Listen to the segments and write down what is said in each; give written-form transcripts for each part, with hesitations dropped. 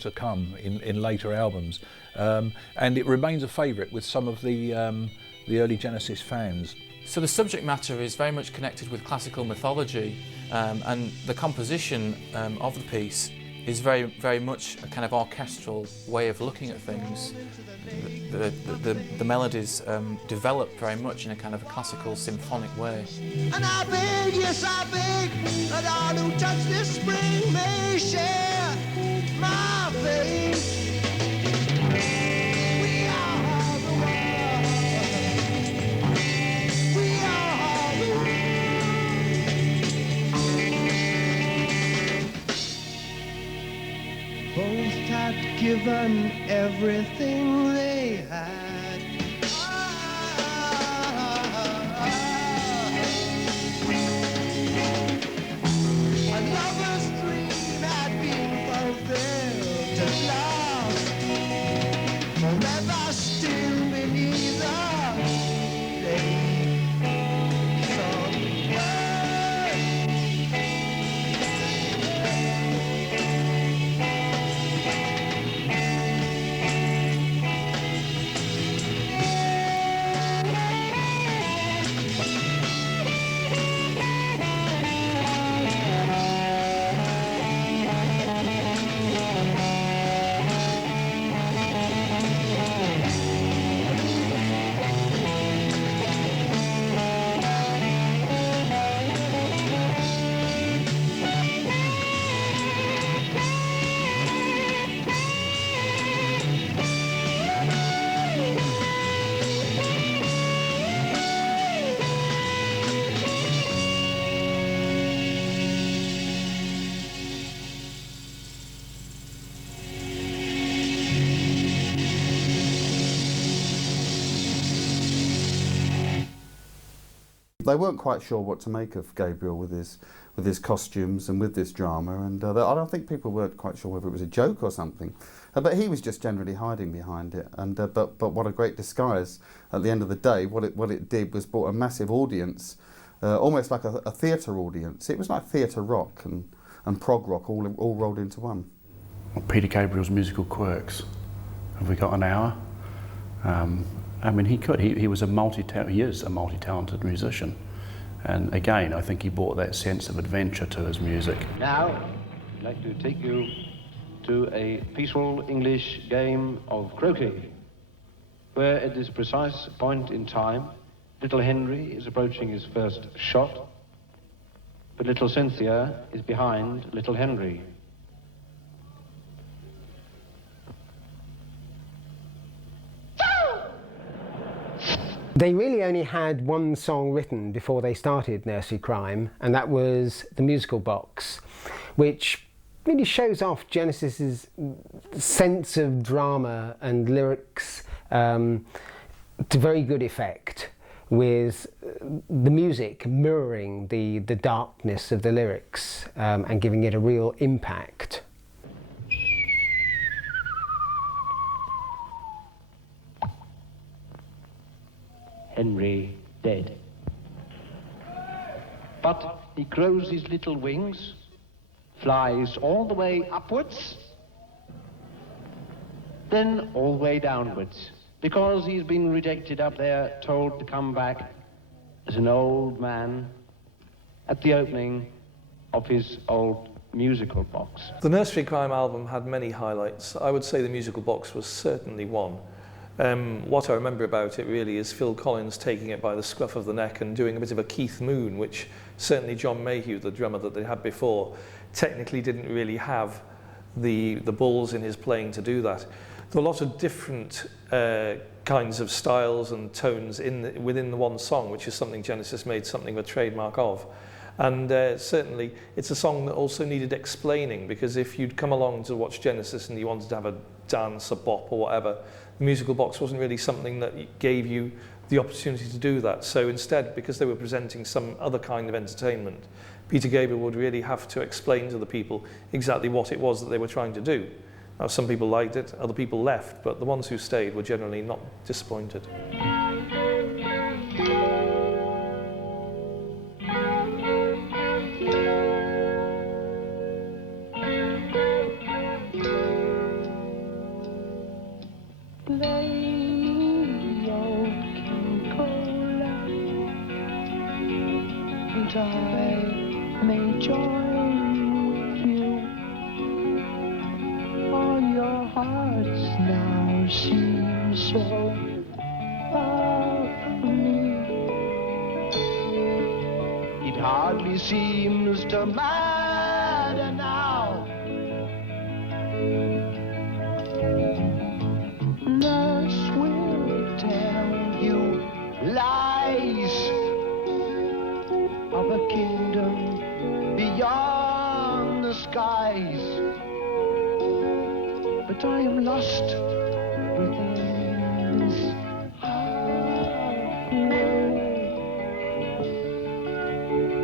to come in later albums, and it remains a favourite with some of the early Genesis fans. So the subject matter is very much connected with classical mythology, and the composition of the piece is very much a kind of orchestral way of looking at things. The melodies develop very much in a kind of a classical symphonic way. And I beg, yes I beg, that all who touch this spring may share my fate. We are the world. We are the world. Both had given everything they had. They weren't quite sure what to make of Gabriel with his costumes and with this drama, and I don't think people weren't quite sure whether it was a joke or something. But he was just generally hiding behind it, and but what a great disguise! At the end of the day, what it did was brought a massive audience, almost like a theatre audience. It was like theatre rock and prog rock all rolled into one. Well, Peter Gabriel's musical quirks. Have we got an hour? I mean, he was he is a multi-talented musician. And again, I think he brought that sense of adventure to his music. Now, I'd like to take you to a peaceful English game of croquet, where at this precise point in time, little Henry is approaching his first shot, but little Cynthia is behind little Henry. They really only had one song written before they started Nursery Crime, and that was The Musical Box, which really shows off Genesis's sense of drama and lyrics to very good effect, with the music mirroring the darkness of the lyrics and giving it a real impact. Henry dead. But he grows his little wings, flies all the way upwards, then all the way downwards, because he's been rejected up there, told to come back as an old man at the opening of his old musical box. The Nursery Crime album had many highlights. I would say The Musical Box was certainly one. What I remember about it really is Phil Collins taking it by the scruff of the neck and doing a bit of a Keith Moon, which certainly John Mayhew, the drummer that they had before, technically didn't really have the balls in his playing to do that. There were a lot of different kinds of styles and tones within the one song, which is something Genesis made something of a trademark of. And certainly it's a song that also needed explaining, because if you'd come along to watch Genesis and you wanted to have a dance, a bop or whatever, the Musical Box wasn't really something that gave you the opportunity to do that. So instead, because they were presenting some other kind of entertainment, Peter Gabriel would really have to explain to the people exactly what it was that they were trying to do. Now, some people liked it, other people left, but the ones who stayed were generally not disappointed. play me old King Cole, and I may join with you. All your hearts now seem so far from me. It hardly seems to matter now. Nurse will tell you lies of a kingdom beyond the skies, but I am lost within this heart world.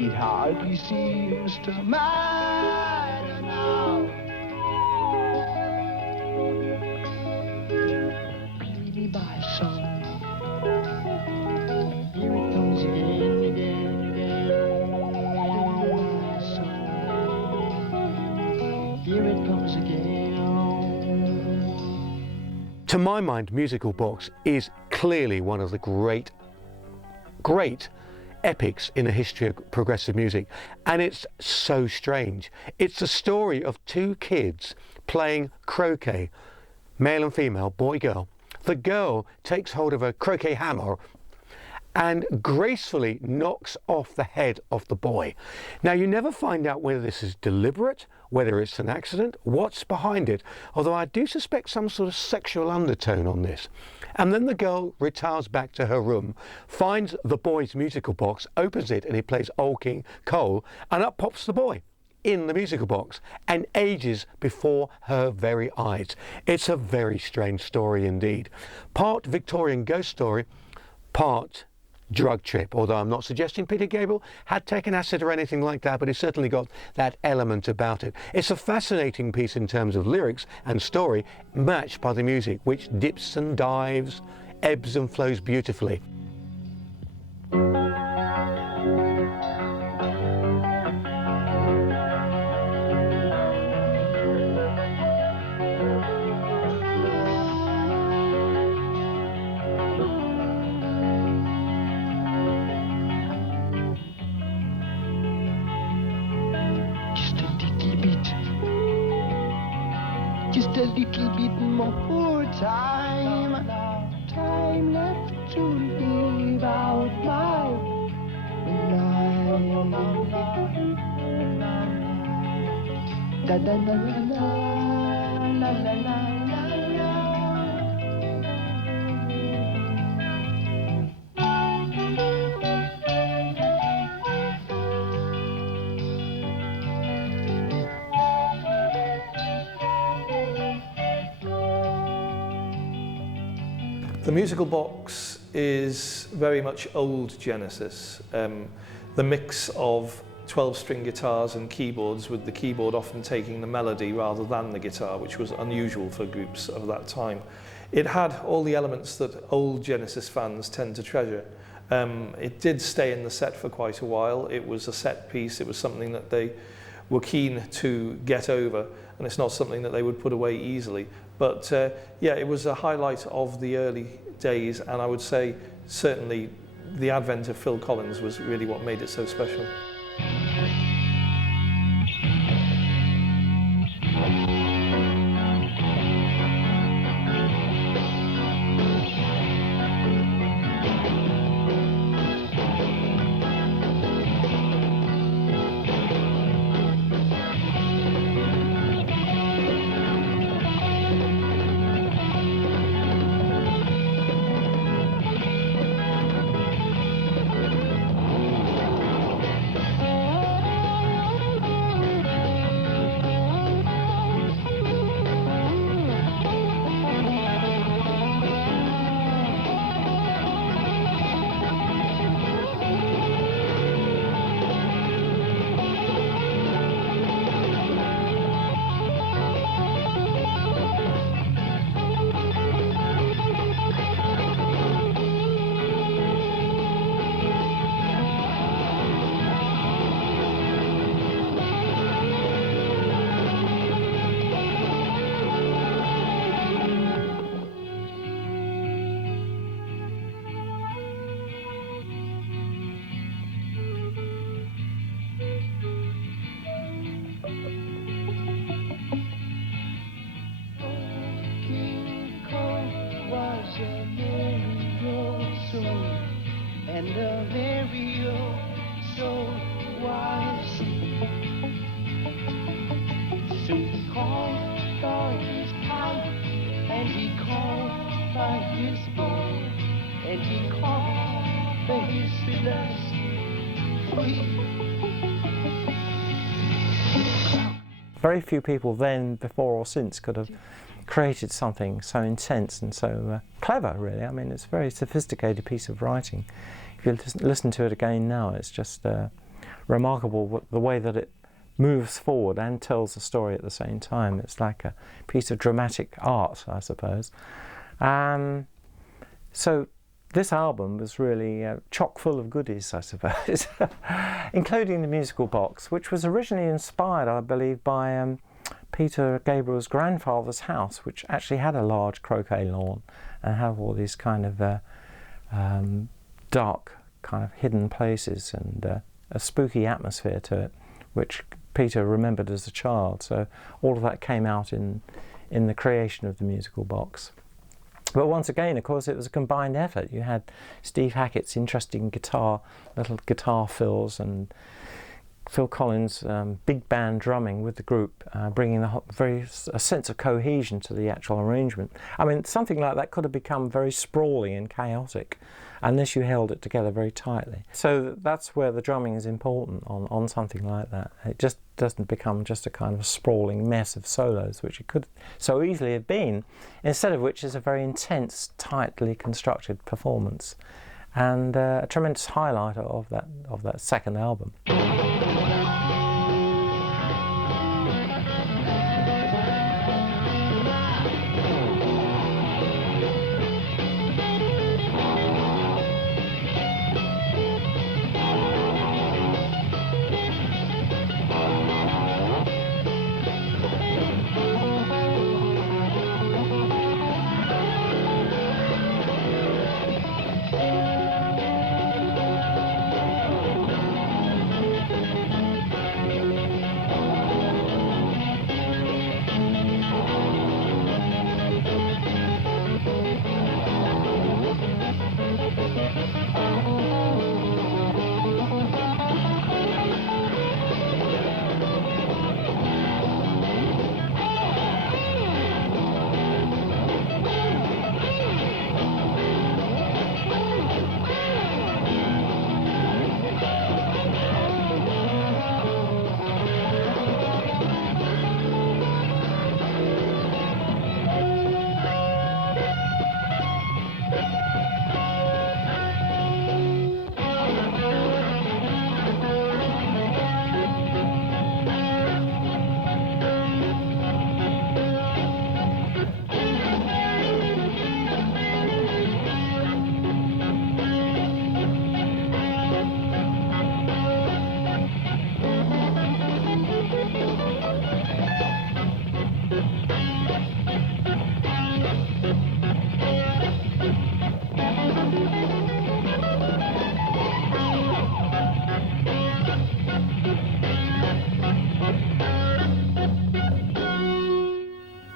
It hardly seems to matter now. Play me my song. Here it comes again, again, again. Play me my song. Here it comes again. To my mind, Musical Box is clearly one of the great epics in the history of progressive music, and it's so strange. It's the story of two kids playing croquet, male and female, boy, girl. The girl takes hold of a croquet hammer and gracefully knocks off the head of the boy. Now, you never find out whether this is deliberate, whether it's an accident, what's behind it, although I do suspect some sort of sexual undertone on this. And then the girl retires back to her room, finds the boy's musical box, opens it, and he plays Old King Cole, and up pops the boy in the musical box and ages before her very eyes. It's a very strange story indeed. Part Victorian ghost story, part drug trip, although I'm not suggesting Peter Gabriel had taken acid or anything like that, but it's certainly got that element about it. It's a fascinating piece in terms of lyrics and story, matched by the music, which dips and dives, ebbs and flows beautifully. Just a little bit more time. Time left to live out my life. Da da da da da la la la. The musical box is very much old Genesis. The mix of 12-string guitars and keyboards, with the keyboard often taking the melody rather than the guitar, which was unusual for groups of that time. It had all the elements that old Genesis fans tend to treasure. It did stay in the set for quite a while. It was a set piece. It was something that they were keen to get over, and it's not something that they would put away easily. But yeah, it was a highlight of the early days, and I would say certainly the advent of Phil Collins was really what made it so special. a merry old soul, and a merry old soul was. So he called for his pipe, and he called for his bowl, and he called for his fiddlers. Very few people then, before or since, could have created something so intense and so clever, really. I mean, it's a very sophisticated piece of writing. If you listen to it again now, it's just remarkable the way that it moves forward and tells a story at the same time. It's like a piece of dramatic art, I suppose. So this album was really chock full of goodies, I suppose, including the musical box, which was originally inspired, I believe, by Peter Gabriel's grandfather's house, which actually had a large croquet lawn and had all these kind of dark, kind of hidden places and a spooky atmosphere to it, which Peter remembered as a child. So all of that came out in the creation of the musical box. But once again, of course, it was a combined effort. You had Steve Hackett's interesting little guitar fills, and Phil Collins' big band drumming with the group, bringing a sense of cohesion to the actual arrangement. I mean, something like that could have become very sprawly and chaotic unless you held it together very tightly. So that's where the drumming is important on something like that. It just doesn't become just a kind of sprawling mess of solos, which it could so easily have been, instead of which is a very intense, tightly constructed performance, and a tremendous highlight of that second album.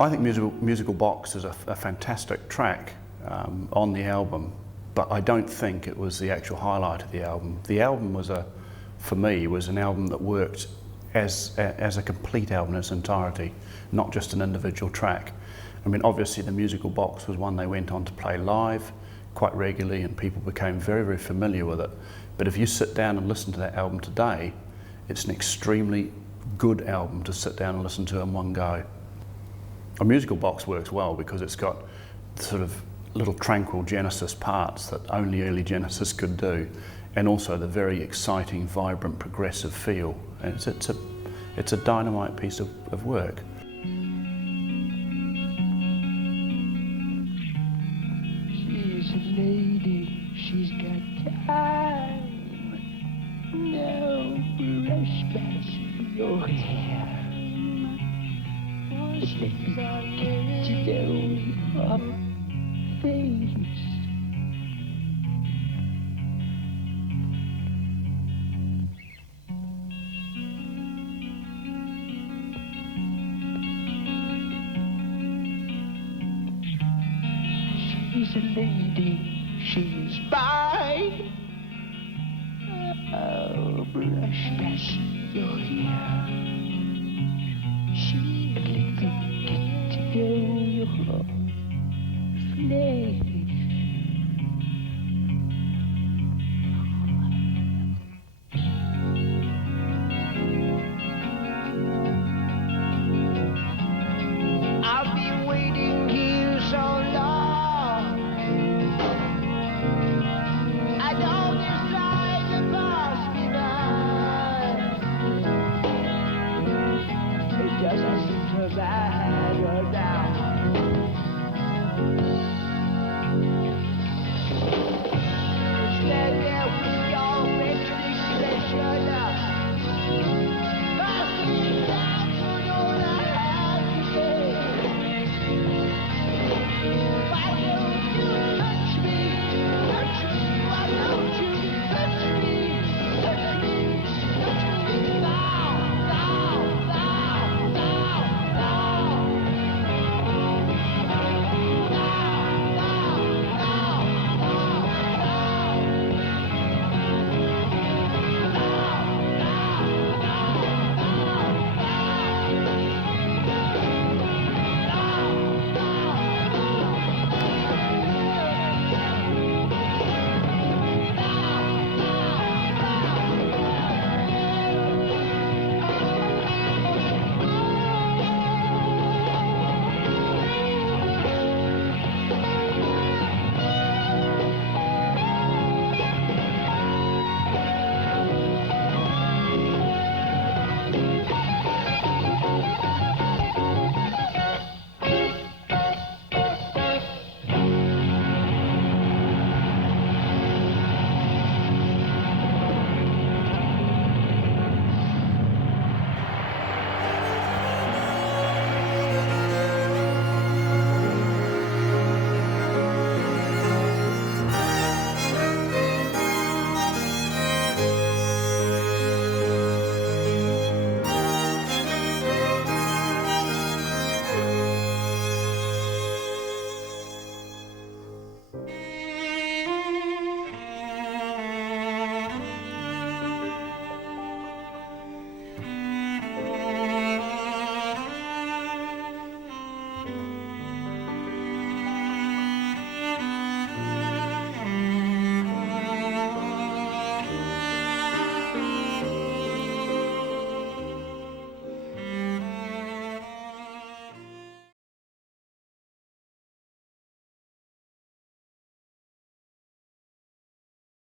I think Musical Box is a fantastic track on the album, but I don't think it was the actual highlight of the album. The album for me, was an album that worked as a complete album in its entirety, not just an individual track. I mean, obviously the Musical Box was one they went on to play live quite regularly, and people became very, very familiar with it. But if you sit down and listen to that album today, it's an extremely good album to sit down and listen to in one go. A Musical Box works well because it's got sort of little tranquil Genesis parts that only early Genesis could do, and also the very exciting, vibrant, progressive feel. And it's a dynamite piece of work. She's a lady, she's got time. No brush past your hair. But let me get to know her face. is a lady, she is mine. Oh, brush past your hair. She let me get to know your flavor.